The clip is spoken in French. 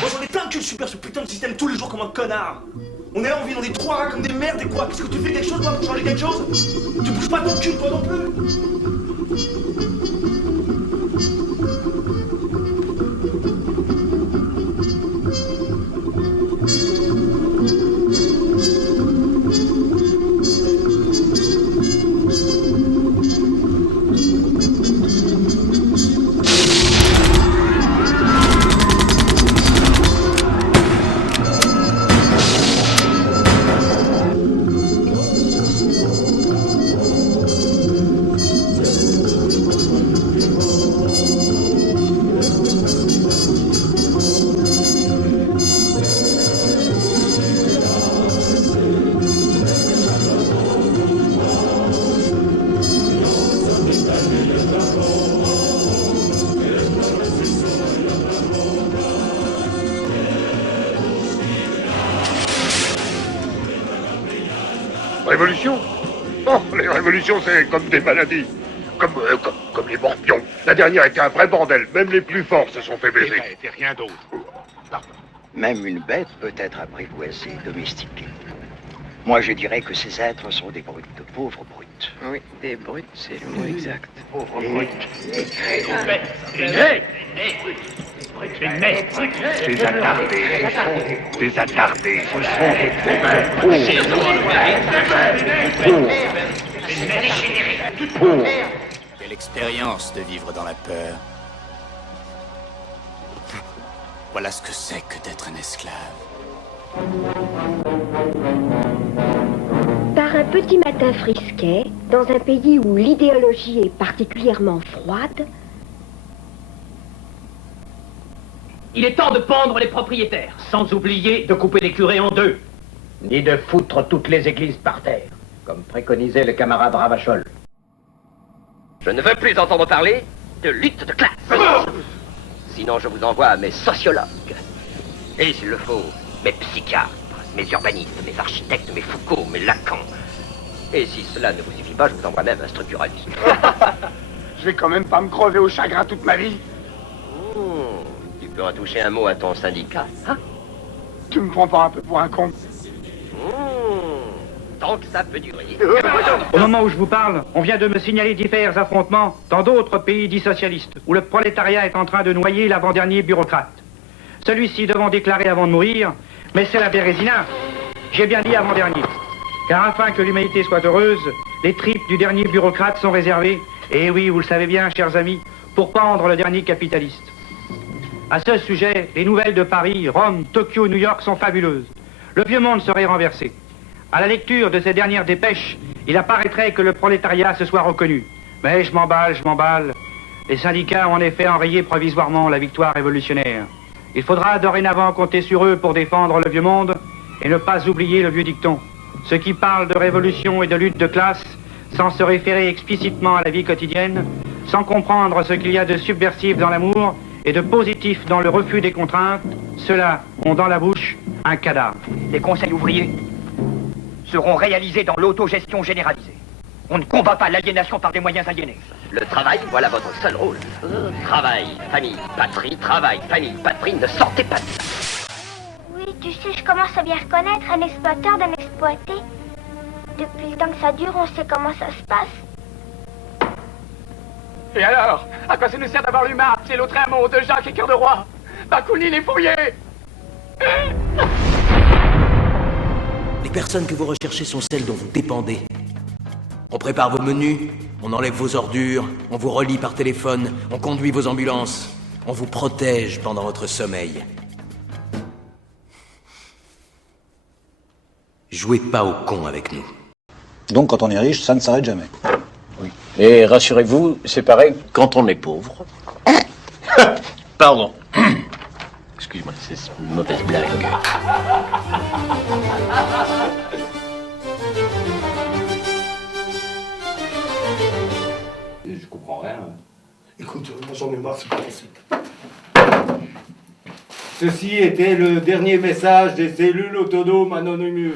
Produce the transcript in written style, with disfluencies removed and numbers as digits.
Moi j'en ai plein de cul de subir ce putain de système tous les jours comme un connard. On est là, on vit dans des trois rats comme des merdes et quoi? Qu'est-ce que tu fais quelque chose moi pour changer quelque chose? Tu bouges pas ton cul toi non plus. Révolution? Oh, les révolutions, c'est comme des maladies. Comme les morpions. La dernière était un vrai bordel. Même les plus forts se sont fait baiser. Et rien d'autre. Même une bête peut être apprivoisée, domestiquée. Moi, je dirais que ces êtres sont des brutes, de pauvres brutes. Oui, des brutes, c'est le mot exact. Pauvres brutes. Des attardés. Des attardés. Ce sont des pauvres. Quelle expérience de vivre dans la peur. Voilà ce que c'est que d'être un esclave. Par un petit matin frisquet, dans un pays où l'idéologie est particulièrement froide, il est temps de pendre les propriétaires, sans oublier de couper les curés en deux, ni de foutre toutes les églises par terre, comme préconisait le camarade Ravachol. Je ne veux plus entendre parler de lutte de classe. Sinon, je vous envoie à mes sociologues. Et s'il le faut, mes psychiatres, mes urbanistes, mes architectes, mes Foucault, mes Lacan. Et si cela ne vous suffit pas, je vous envoie même un structuraliste. Je vais quand même pas me crever au chagrin toute ma vie. Tu peux retoucher un mot à ton syndicat, hein? Tu me prends pas un peu pour un con? Tant que ça peut durer. Au moment où je vous parle, on vient de me signaler divers affrontements dans d'autres pays dits socialistes, où le prolétariat est en train de noyer l'avant-dernier bureaucrate. Celui-ci devant déclarer avant de mourir, mais c'est la Bérésina. J'ai bien dit avant-dernier. Car afin que l'humanité soit heureuse, les tripes du dernier bureaucrate sont réservées, et oui, vous le savez bien, chers amis, pour pendre le dernier capitaliste. À ce sujet, les nouvelles de Paris, Rome, Tokyo, New York sont fabuleuses. Le vieux monde serait renversé. À la lecture de ces dernières dépêches, il apparaîtrait que le prolétariat se soit reconnu. Mais je m'emballe. Les syndicats ont en effet enrayé provisoirement la victoire révolutionnaire. Il faudra dorénavant compter sur eux pour défendre le vieux monde et ne pas oublier le vieux dicton. Ceux qui parlent de révolution et de lutte de classe, sans se référer explicitement à la vie quotidienne, sans comprendre ce qu'il y a de subversif dans l'amour et de positif dans le refus des contraintes, ceux-là ont dans la bouche un cadavre. Les conseils ouvriers seront réalisés dans l'autogestion généralisée. On ne combat pas l'aliénation par des moyens aliénés. Le travail, voilà votre seul rôle. Travail, famille, patrie, travail, famille, patrie, ne sortez pas de ça. Oui, tu sais, je commence à bien reconnaître un exploiteur d'un exploité. Depuis le temps que ça dure, on sait comment ça se passe. Et alors? À quoi ça nous sert d'avoir l'humain? C'est l'autre amour de Jacques et Cœur de Roi. Bakounine et Fourier. Les personnes que vous recherchez sont celles dont vous dépendez. On prépare vos menus, on enlève vos ordures, on vous relie par téléphone, on conduit vos ambulances, on vous protège pendant votre sommeil. Jouez pas au con avec nous. Donc quand on est riche, ça ne s'arrête jamais. Oui. Et rassurez-vous, c'est pareil quand on est pauvre. Pardon. Excuse-moi, c'est une mauvaise blague. Je comprends rien. Écoute, moi j'en ai marre, c'est pas possible. Ceci était le dernier message des cellules autonomes anonymous.